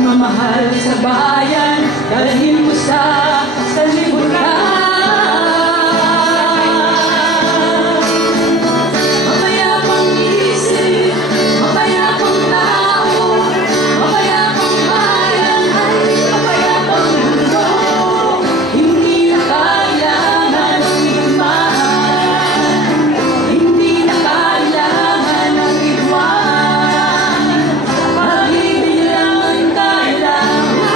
pagmamahal sa bayan, dalhin mo sa libutan. Mapayapang isip, mapayapang tao, mapayapang bayan ay mapayapang mundo. Hindi na kailangan ng igmaan, hindi na kailangan ng iwan. Pag-ibig lang ang kailangan.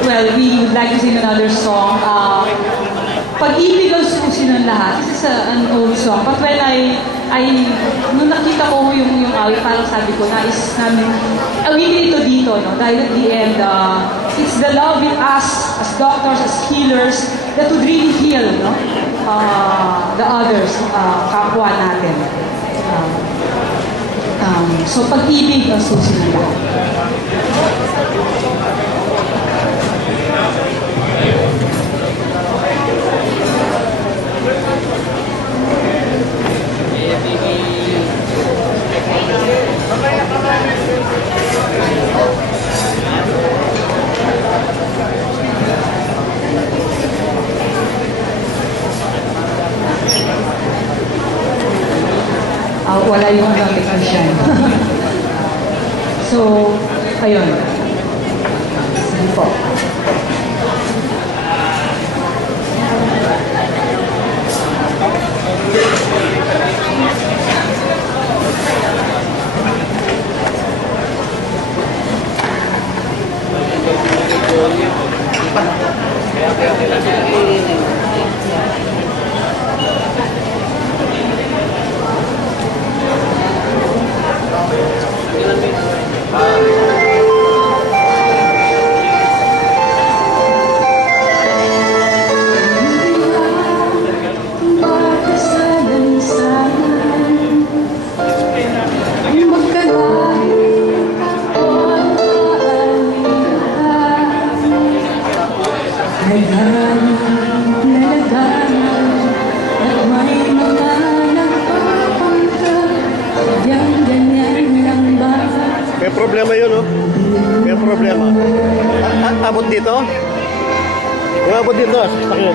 Well, we would like to sing another song. Pag-ibig ang susi ng lahat. This is an old song. But when nung nakita ko yung awit, parang sabi ko, nais namin, hindi ito dito, no? Dahil at the end, it's the love with us, as doctors, as healers, that would really heal, no? The others, kapwa natin. So, pag-ibig ang susi ng lahat. Wala yung technician. So, ayun. Sige po. Naghanap, nalagana, at may mga nagpapangka. Yang ganyan lang ba? May problema yun, oh. May problema. Abot dito? Kung abot dito, sakit.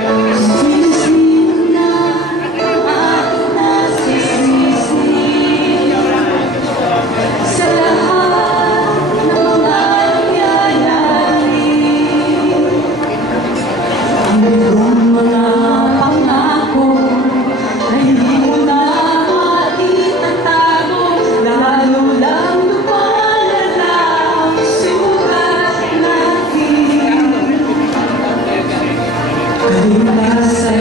Sisino na ang nasisisi sa lahat ng mga nangyayari. Ang iyong mga pangako ay hindi mo na maitatago, lalo lang lumalala ang sugat natin. Kalibasa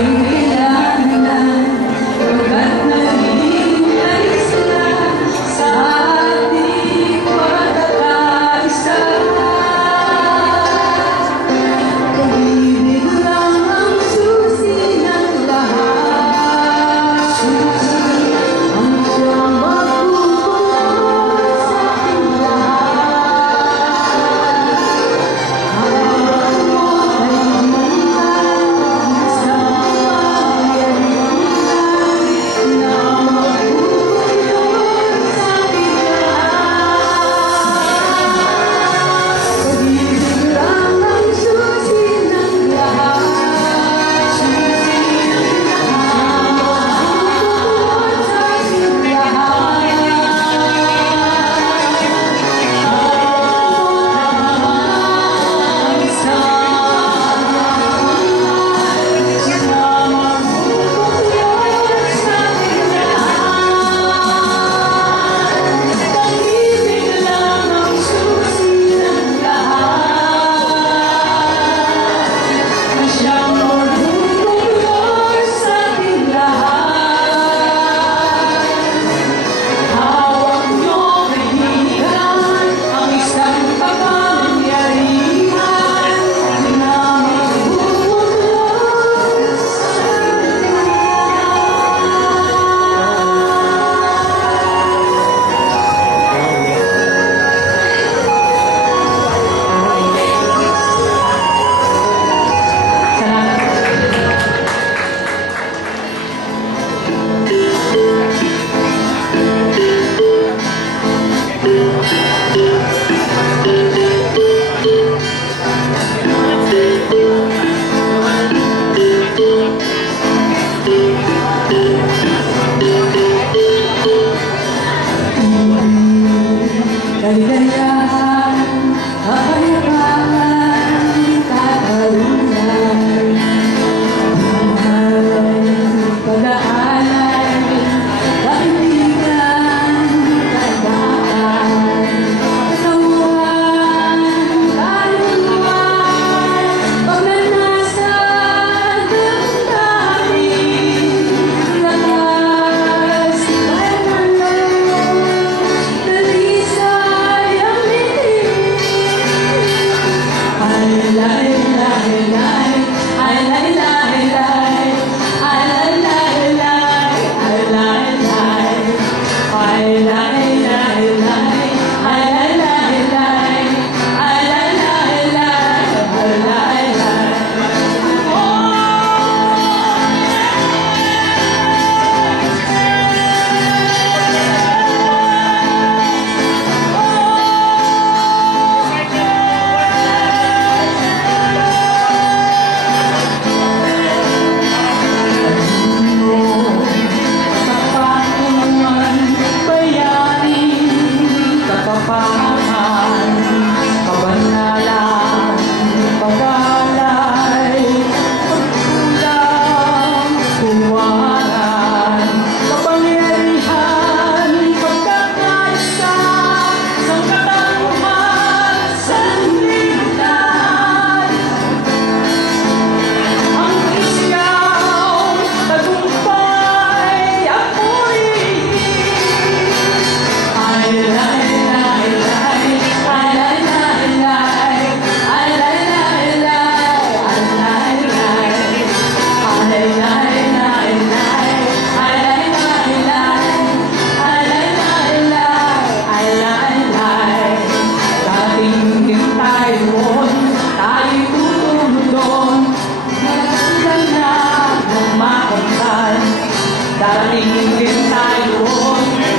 Nakatingin din tayo,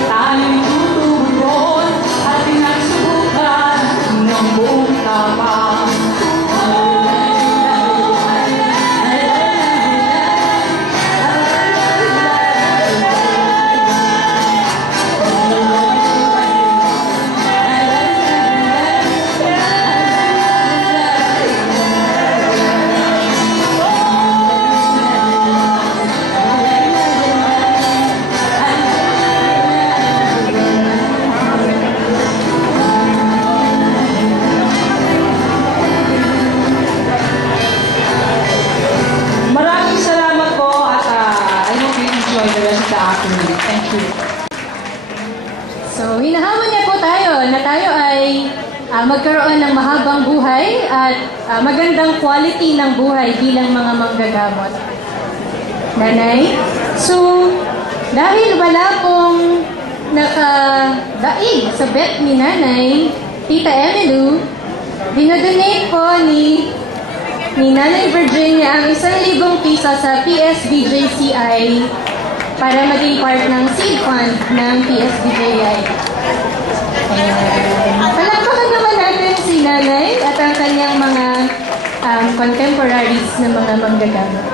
tayo'y tutugon at pinagsubukan ng buong tapang. Maraming salamat po at I hope you enjoy the rest of the afternoon. Thank you. So, hinahamon niya po tayo na tayo ay magkaroon ng mahabang buhay at magandang quality ng buhay bilang mga manggagamot. Nanay? So, dahil wala pong nakadaig sa bet ni Nanay, Tita Emilu, dinodonate po ni Nanay Virginia ang 1,000 piso sa PSBJCI para maging part ng seed fund ng PSBJI. Palakpakan naman natin si Nanay at ang kanyang mga contemporaries na mga manggagamot.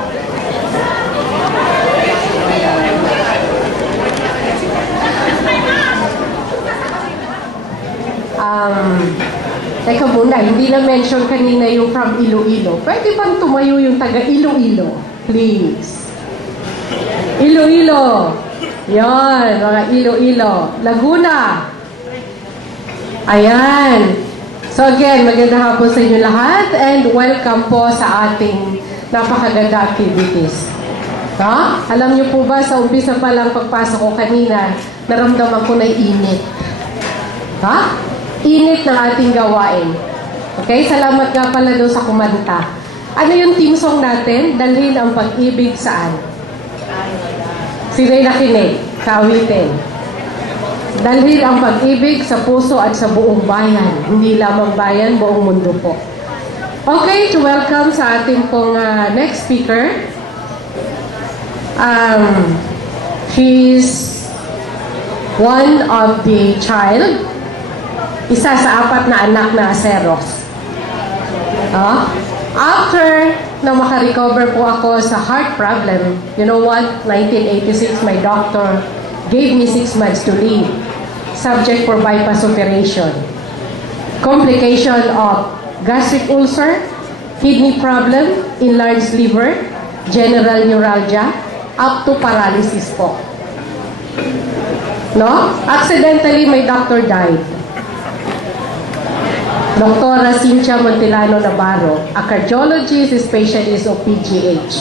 Teka muna, hindi na-mention kanina yung from Iloilo. Pwede bang tumayo yung taga Iloilo? Please. Iloilo. Yan, mga Iloilo. Laguna. Ayan. So again, magandang hapon sa inyo lahat and welcome po sa ating napakaganda activities. Ha? Alam niyo po ba, sa umpisa pa lang pagpasok ko kanina, naramdaman ko na init. Ha? Init ng ating gawain. Okay? Salamat nga pala doon sa kumanta. Ano yung team song natin? Dalhin ang pag-ibig saan? Sina'y nakinig sa awitin. Dalhin ang pag-ibig sa puso at sa buong bayan. Hindi lamang bayan, buong mundo po. Okay, to welcome sa ating pong next speaker. She's one of the child, isa sa 4 na anak na aseros. After na makarecover po ako sa heart problem, you know what? 1986, my doctor gave me 6 months to live, subject for bypass operation. Complication of gastric ulcer, kidney problem, enlarged liver, general neuralgia, up to paralysis po. No? Accidentally, my doctor died. Dr. Cynthia Montilano Navarro, a cardiologist specialist of PGH.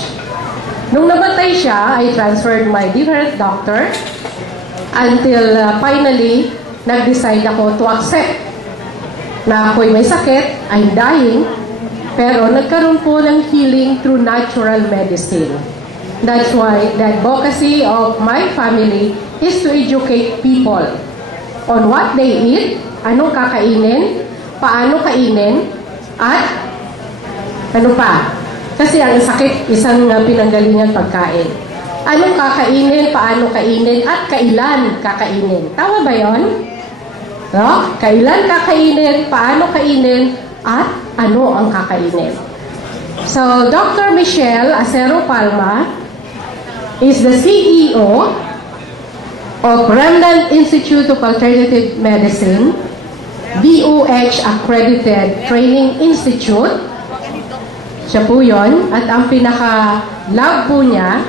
Nung namatay siya, I transferred my different doctor until finally, nag-decide ako to accept na ako'y may sakit, I'm dying, pero nagkaroon po ng healing through natural medicine. That's why the advocacy of my family is to educate people on what they eat, anong kakainin, paano kainin, at ano pa? Kasi ang sakit, isang pinanggalingan pagkain. Anong kakainin, paano kainin, at kailan kakainin. Tama ba yun? No? Kailan kakainin, paano kainin, at ano ang kakainin. So, Dr. Michelle Acero Palma is the CEO of Remnant Institute of Alternative Medicine, DOH Accredited Training Institute. Siya po yun. At ang pinaka-lab po niya,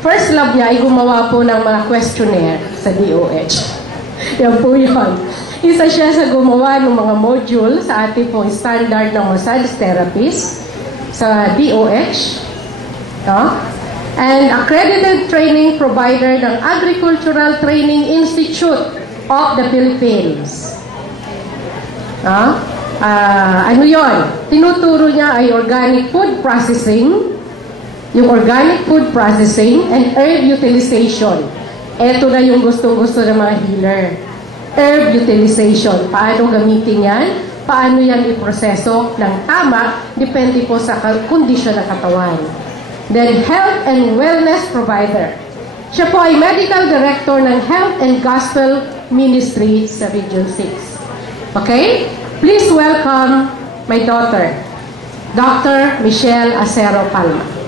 first lab niya ay gumawa po ng mga questionnaire sa DOH. Yan po yun. Isa siya sa gumawa ng mga module sa ating pong standard ng massage therapist sa DOH. And accredited training provider ng Agricultural Training Institute of the Philippines. Ano yon? Tinuturo niya ay organic food processing, yung organic food processing and herb utilization. Ito na yung gustong-gusto ng mga healer. Herb utilization. Paano gamitin yan? Paano yan iproseso ng tama? Depende po sa kondisyon ng katawan. Then, health and wellness provider. Siya po ay Medical Director ng Health and Gospel Ministry sa Region 6. Okay? Please welcome my daughter, Dr. Michelle Acero Palma.